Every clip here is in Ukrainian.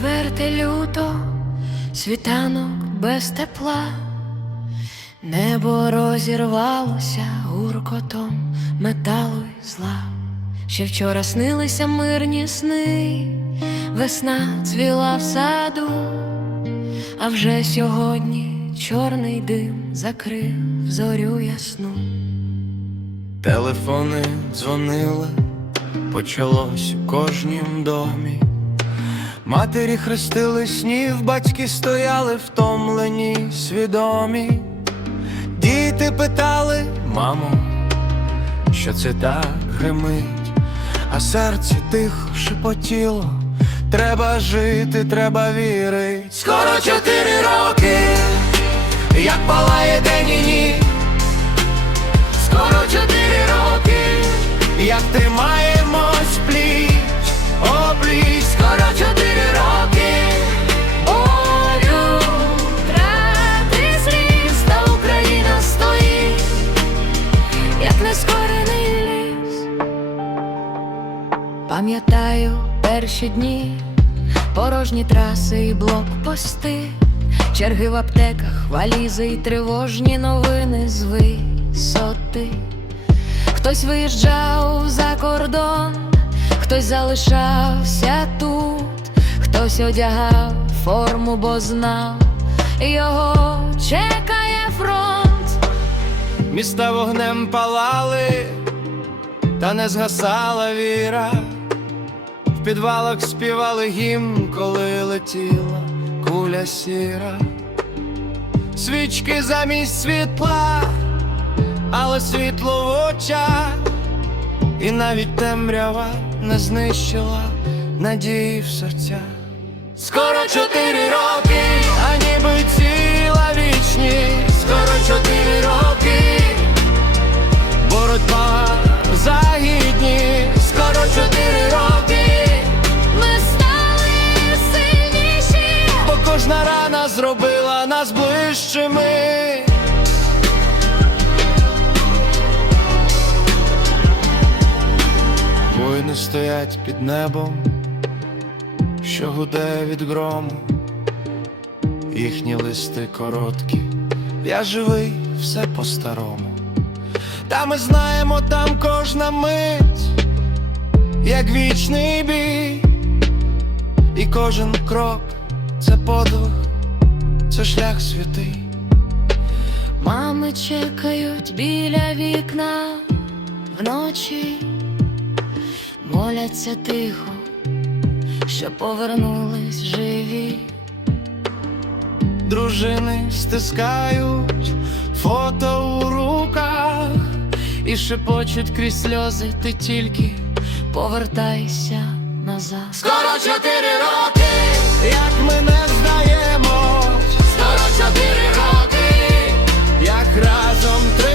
четверте люто, світанок без тепла, небо розірвалося гуркотом металу й зла. Ще вчора снилися мирні сни, весна цвіла в саду, а вже сьогодні чорний дим закрив зорю ясну. Телефони дзвонили, почалось у кожнім домі. Матері хрестили снів, батьки стояли втомлені, свідомі. Діти питали, мамо, що це так гримить, а серце тихо шепотіло. Треба жити, треба вірить. Скоро чотири роки, як палає день і ніч. Пам'ятаю перші дні, порожні траси і блокпости, черги в аптеках, валізи і тривожні новини з висоти. Хтось виїжджав за кордон, хтось залишався тут, хтось одягав форму, бо знав, його чекає фронт. Міста вогнем палали, та не згасала віра. В підвалах співали гімн, коли летіла куля сіра. Свічки замість світла, але світло в очах, і навіть темрява не знищила надії в серцях. Скоро чотири роки, стоять під небом, що гуде від грому, їхні листи короткі, я живий, все по-старому. Та ми знаємо, там кожна мить, як вічний бій, і кожен крок це подвиг, це шлях святий. Мами чекають біля вікна вночі, моляться тихо, що повернулись живі. Дружини стискають фото у руках і шепочуть крізь сльози, ти тільки Повертайся назад. Скоро чотири роки, як ми не здаємось, скоро чотири роки, як разом тримаємось,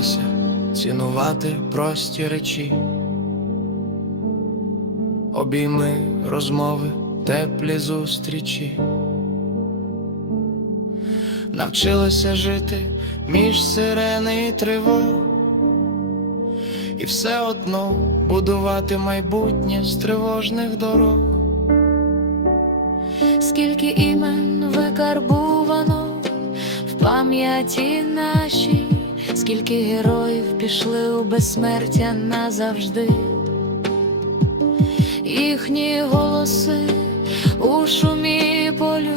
навчилися цінувати прості речі, обійми, розмови, теплі зустрічі. Навчилися жити між сирени і тривог, і все одно будувати майбутнє з тривожних дорог. Скільки імен викарбувано в пам'яті нашій, скільки героїв пішли у безсмертя назавжди, їхні голоси у шумі полю,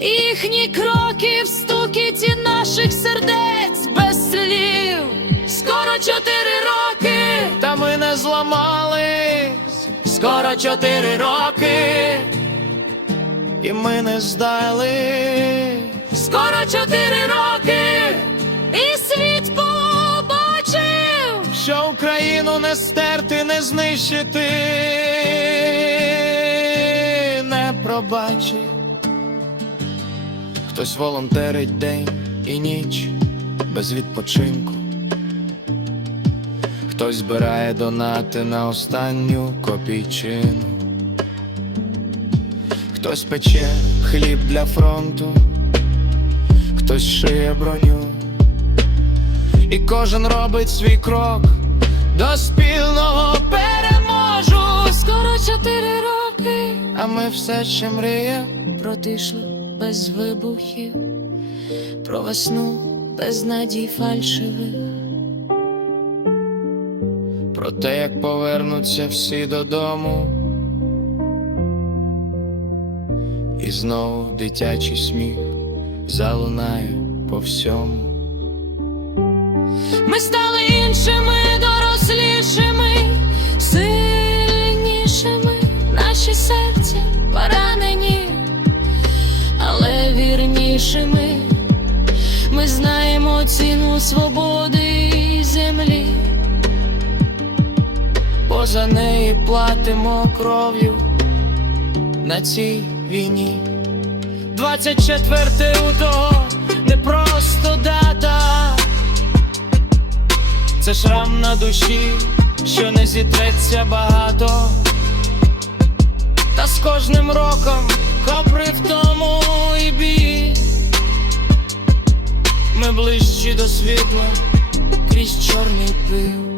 їхні кроки в стукіті наших сердець без слів. Скоро чотири роки. Та ми не зламались, скоро чотири роки, і ми не здали. Скоро чотири Україну не стерти, не знищити, не пробачить. Хтось волонтерить день і ніч без відпочинку. Хтось збирає донати на останню копійчину. Хтось пече хліб для фронту, хтось шиє броню, і кожен робить свій крок до спільного переможу. Скоро чотири роки А ми все ще мріємо. про тишу без вибухів, про весну без надій фальшивих. Про те, як повернуться всі додому. І знову дитячий сміх залунає по всьому. Ми стали іншими, вірнішими. Ми знаємо ціну свободи і землі. бо за неї платимо кров'ю на цій війні. 24 лютого не просто дата, це шрам на душі, що не зітреться багато. Та з кожним роком, попри в тому і бій, ближчі до світла крізь чорний пил.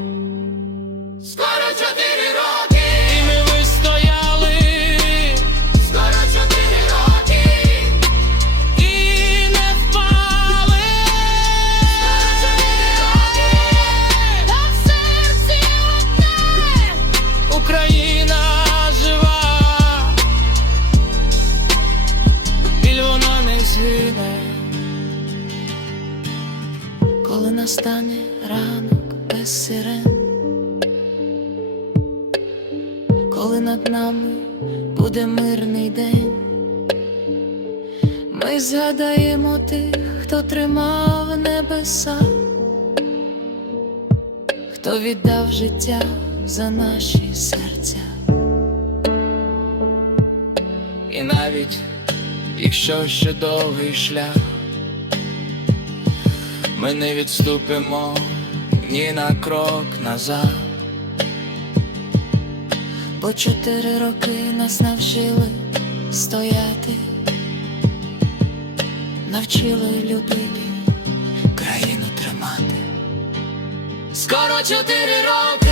Коли настане ранок без сирен, коли над нами буде мирний день, ми згадаємо тих, хто тримав небеса, хто віддав життя за наші серця. І навіть якщо ще довгий шлях, ми не відступимо ні на крок назад. Бо чотири роки нас навчили стояти, навчили любити, країну тримати. Скоро чотири роки